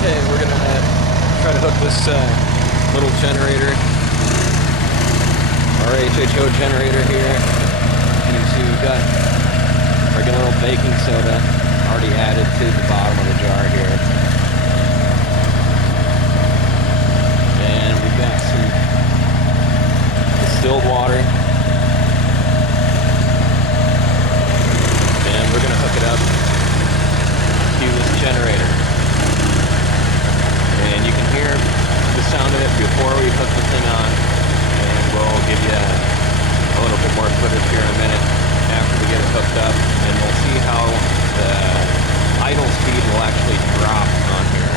Okay, we're gonna try to hook this little generator, our HHO generator here, into regular old baking soda already added to the bottom of the jar here. And we've got some distilled water. And we're gonna hook it up to this generator. And you can hear the sound of it before we hook the thing on, and we'll give you a little bit more footage here in a minute after we get it hooked up, and we'll see how the idle speed will actually drop on here.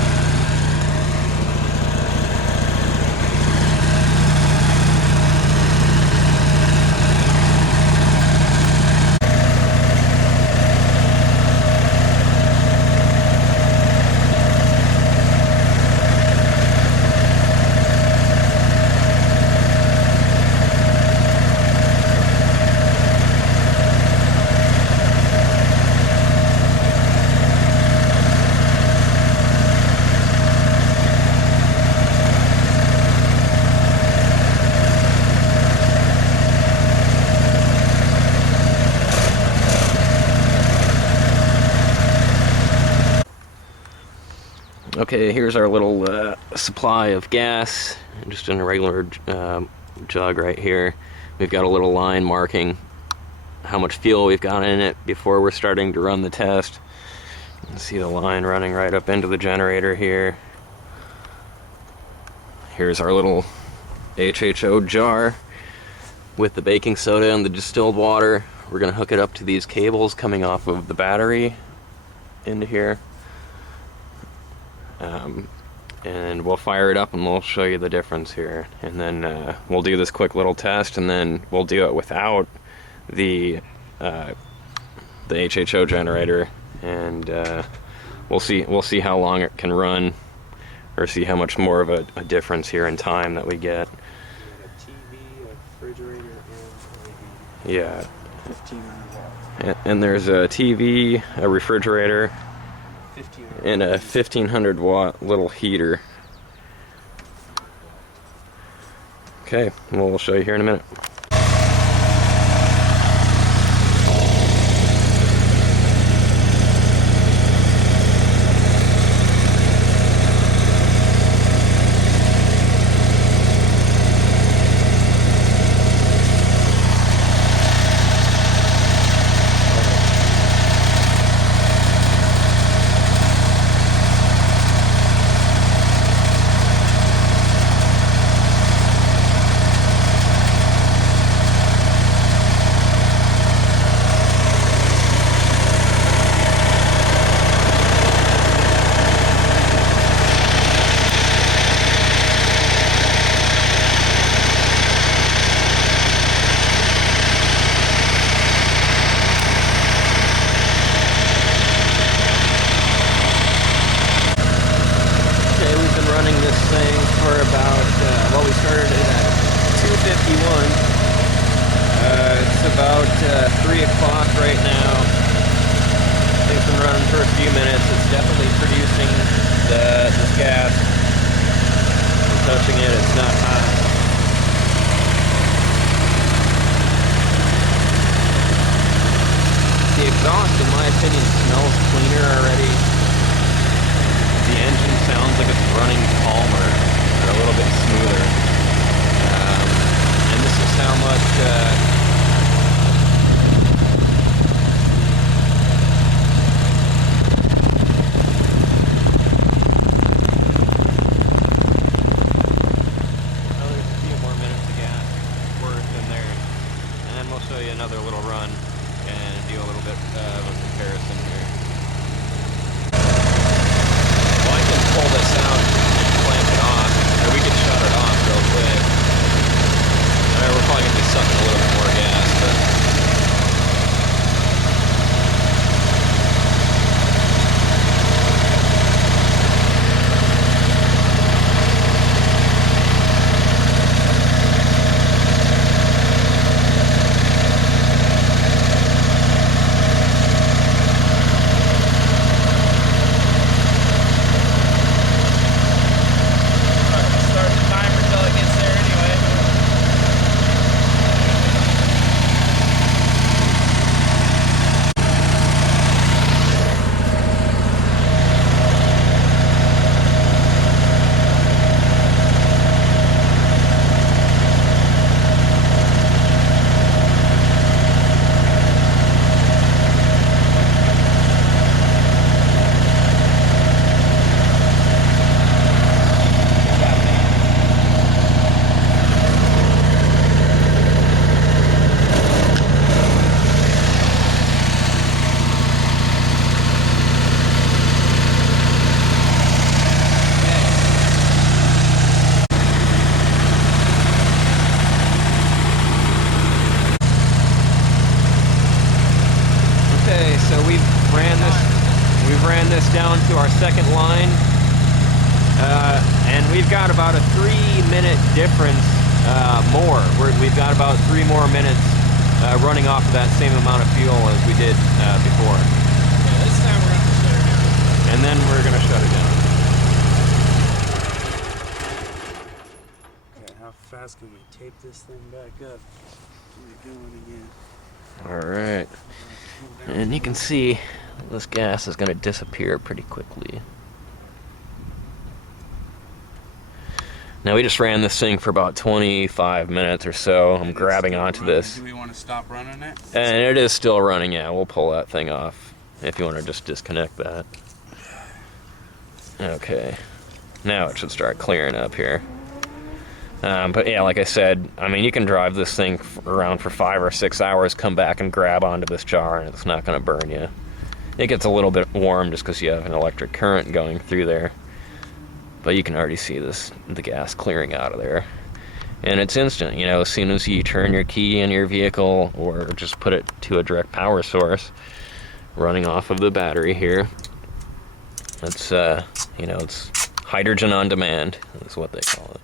Okay, here's our little supply of gas, just in a regular jug right here. We've got a little line marking how much fuel we've got in it before we're starting to run the test. You can see the line running right up into the generator here. Here's our little HHO jar with the baking soda and the distilled water. We're going to hook it up to these cables coming off of the battery into here. And we'll fire it up and we'll show you the difference here, and then we'll do this quick little test, and then we'll do it without the HHO generator, and we'll see how long it can run, or see how much more of a difference here in time that we get. A TV, a refrigerator, and yeah, 1500 watt. And there's a TV, a refrigerator, 1500 and a 1500 watt little heater. Okay, well, we'll show you here in a minute. Running this thing for about, well, we started it at 2:51. It's about 3 o'clock right now. Things been running for a few minutes. It's definitely producing this gas. I'm touching it, it's not hot. The exhaust, in my opinion, smells cleaner already. The engine sounds like it's running calmer, or a little bit smoother. And this is how much there's a few more minutes of gas worth in there, and then we'll show you another little run and do a little bit of a comparison here. line. And we've got about a 3-minute difference more. We've got about 3 more minutes running off of that same amount of fuel as we did before. Yeah, this time we're going to shut it down. And then we're going to shut it down. Okay, how fast can we tape this thing back up? Get it going again. Alright. And you can see this gas is going to disappear pretty quickly. Now we just ran this thing for about 25 minutes or so. I'm grabbing onto this. Do we want to stop running it? And it is still running, yeah. We'll pull that thing off if you want to just disconnect that. Okay. Now it should start clearing up here. But yeah, like I said, I mean, you can drive this thing around for 5 or 6 hours, come back and grab onto this jar, and it's not going to burn you. It gets a little bit warm just because you have an electric current going through there. But you can already see the gas clearing out of there. And it's instant, you know, as soon as you turn your key in your vehicle or just put it to a direct power source running off of the battery here. It's, you know, it's hydrogen on demand, is what they call it.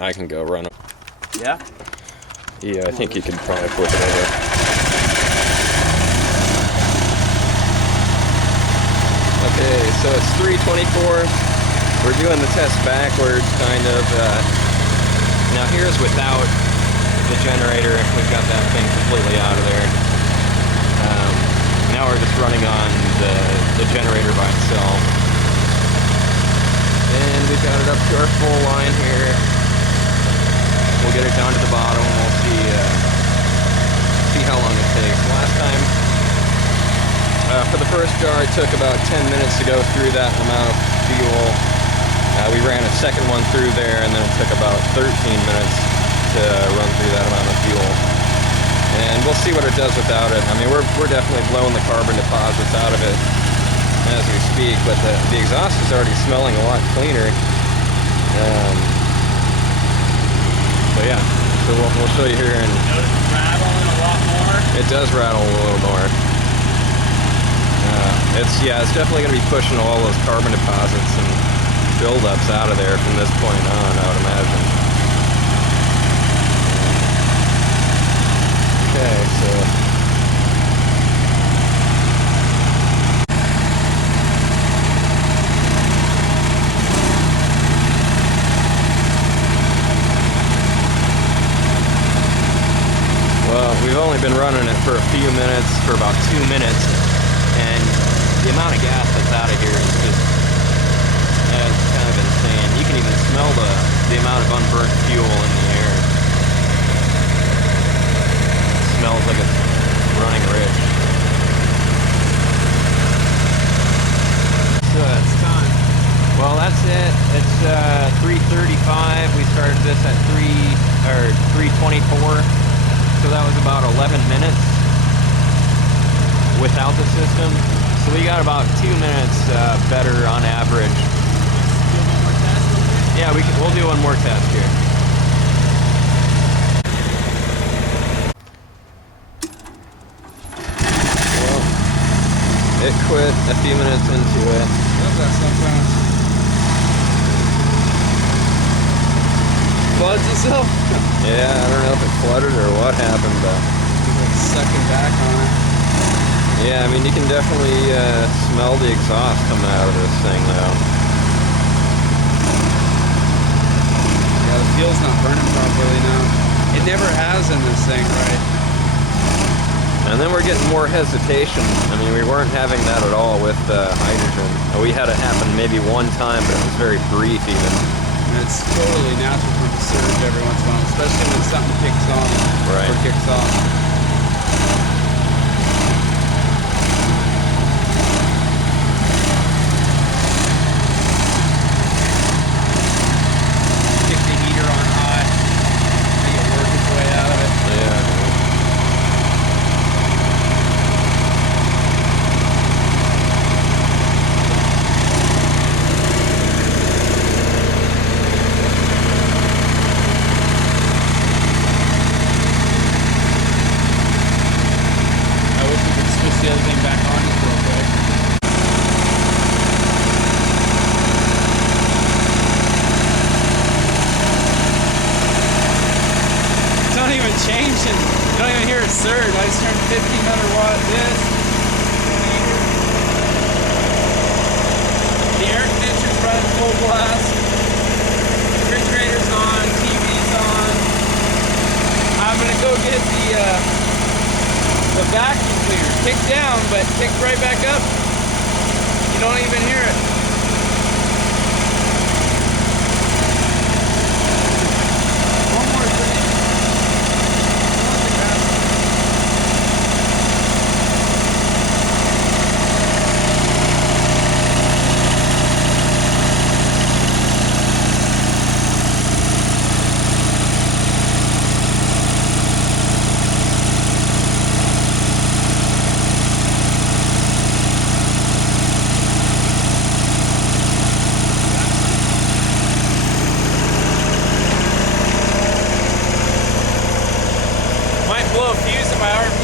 I can go run it. Yeah? Yeah, I think you can probably flip it over. Okay, so it's 3:24. We're doing the test backwards, kind of. Now here's without the generator. We've got that thing completely out of there. Now we're just running on the generator by itself. And we've got it up to our full line here. We'll get it down to the bottom and we'll see how long it takes. Last time, for the first jar, it took about 10 minutes to go through that amount of fuel. We ran a second one through there, and then it took about 13 minutes to run through that amount of fuel. And we'll see what it does without it. I mean, we're definitely blowing the carbon deposits out of it as we speak, but the exhaust is already smelling a lot cleaner. So yeah, so we'll show you here. And notice it's rattling a lot more. It does rattle a little more. It's definitely going to be pushing all those carbon deposits and buildups out of there from this point on, I would imagine. Okay, so well, we've only been running it for a few minutes, for about 2 minutes, and the amount of gas that's out of here is just it's kind of insane. You can even smell the amount of unburnt fuel in the air. It smells like it's running rich. So it's time. Well, that's it. It's 3:35. We started this at 3:24. So that was about 11 minutes without the system. So we got about 2 minutes better on average. Do one more test? Yeah, we'll do one more test here. Well, it quit a few minutes into it. Love that sometimes. Floods itself? Yeah, I don't know if it flooded or what happened, but It's sucking back on it. yeah, I mean, you can definitely smell the exhaust coming out of this thing now. Yeah, the fuel's not burning properly now. It never has in this thing, right? And then we're getting more hesitation. I mean, we weren't having that at all with hydrogen. We had it happen maybe one time, but it was very brief even. And it's totally natural for it to surge every once in a while, especially when something kicks on Right. or kicks off. Kick the heater on high, make it work its way out of it. Yeah. absurd. I just turned 1500 watt this. The air conditioner's running full blast. Refrigerator's on, TV's on. I'm gonna go get the vacuum cleaner. Kick down, but kick right back up. You don't even hear it. One more thing. Might blow a fuse in my RV.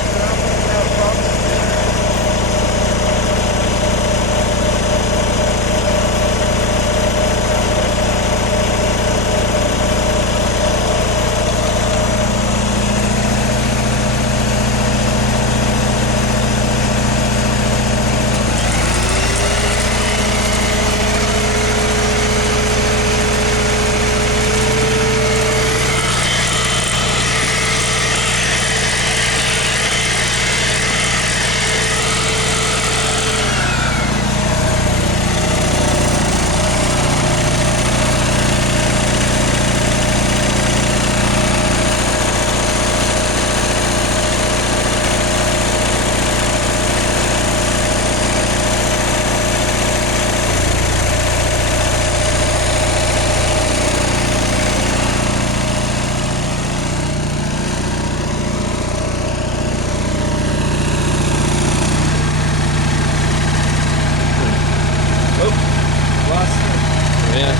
Yeah.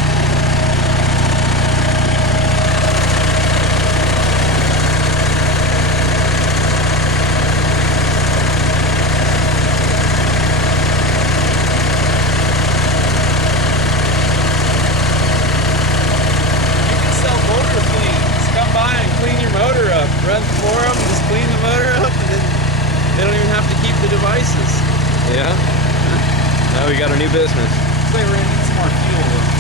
You can sell motor clean. Just come by and clean your motor up. Run for them, just clean the motor up, and then they don't even have to keep the devices. Yeah. Now we got a new business. They ran some more fuel.